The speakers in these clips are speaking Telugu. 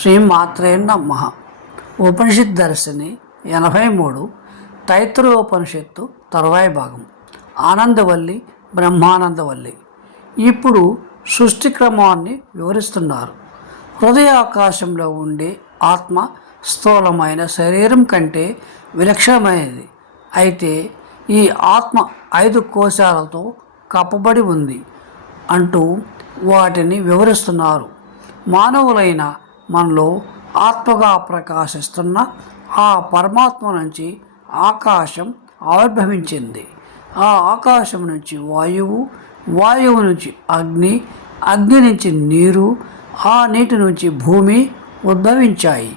శ్రీమాత్రే నమ. ఉపనిషత్ దర్శిని ఎనభై మూడు తైత్రోపనిషత్తు తరువాయి భాగం. ఆనందవల్లి బ్రహ్మానందవల్లి. ఇప్పుడు సృష్టి క్రమాన్ని వివరిస్తున్నారు. హృదయాకాశంలో ఉండే ఆత్మ స్థూలమైన శరీరం కంటే విలక్షణమైనది. అయితే ఈ ఆత్మ ఐదు కోశాలతో కప్పబడి ఉంది అంటూ వాటిని వివరిస్తున్నారు. మానవులైన మనలో ఆత్మగా ప్రకాశిస్తున్న ఆ పరమాత్మ నుంచి ఆకాశం ఆవిర్భవించింది. ఆ ఆకాశం నుంచి వాయువు వాయువు నుంచి అగ్ని అగ్ని నుంచి నీరు ఆ నీటి నుంచి భూమి ఉద్భవించాయి.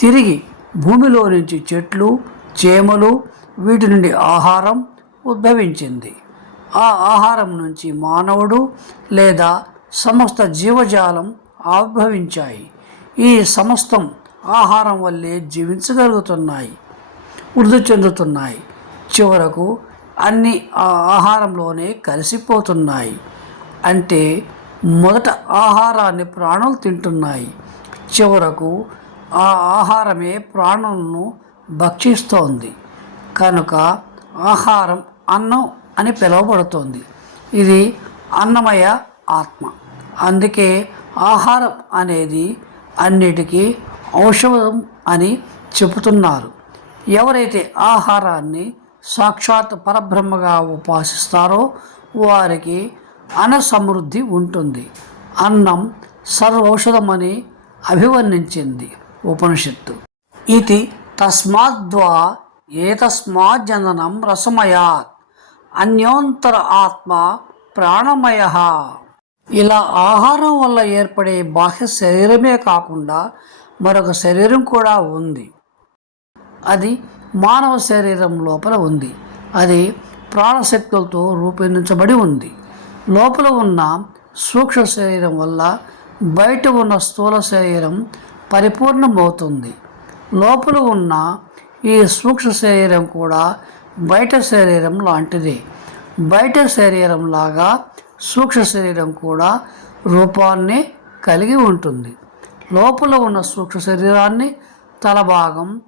తిరిగి భూమిలో నుంచి చెట్లు చేమలు వీటి నుండి ఆహారం ఉద్భవించింది. ఆ ఆహారం నుంచి మానవుడు లేదా సమస్త జీవజాలం ఆవిర్భవించాయి. ఈ సమస్తం ఆహారం వల్లే జీవించగలుగుతున్నాయి వృద్ధి చెందుతున్నాయి. చివరకు అన్ని ఆ ఆహారంలోనే కలిసిపోతున్నాయి. అంటే మొదట ఆహారాన్ని ప్రాణులు తింటున్నాయి. చివరకు ఆ ఆహారమే ప్రాణులను భక్షిస్తోంది. కనుక ఆహారం అన్నం అని పిలువబడుతోంది. ఇది అన్నమయ ఆత్మ. అందుకే ఆహారం అనేది అన్నిటికీ ఔషధం అని చెబుతున్నారు. ఎవరైతే ఆహారాన్ని సాక్షాత్ పరబ్రహ్మగా ఉపాసిస్తారో వారికి అనసమృద్ధి సమృద్ధి ఉంటుంది. అన్నం సర్వౌషధమని అభివర్ణించింది ఉపనిషత్తు. ఇది తస్మాద్వా ఏతస్మాజ్జననం రసమయాత్. అన్యోంతర ఆత్మ ప్రాణమయ. ఇలా ఆహారం వల్ల ఏర్పడే బాహ్య శరీరమే కాకుండా మరొక శరీరం కూడా ఉంది. అది మానవ శరీరం లోపల ఉంది. అది ప్రాణశక్తులతో రూపొందించబడి ఉంది. లోపల ఉన్న సూక్ష్మ శరీరం వల్ల బయట ఉన్న స్థూల శరీరం పరిపూర్ణమవుతుంది. లోపల ఉన్న ఈ సూక్ష్మ శరీరం కూడా బయట శరీరం లాంటిది. బయట శరీరం లాగా సూక్ష్మ శరీరం కూడా రూపాన్ని కలిగి ఉంటుంది. లోపల ఉన్న సూక్ష్మ శరీరాన్ని తల భాగం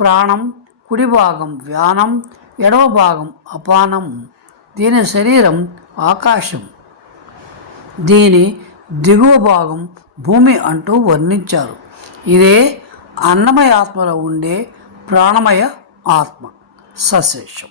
ప్రాణం కుడి భాగం వ్యానం ఎడవ భాగం అపానం దీని శరీరం ఆకాశం. దీని దిగువ భాగం భూమి అంటూ వర్ణించారు. ఇదే అన్నమయ ఆత్మలో ఉండే ప్రాణమయ ఆత్మ సశేషం.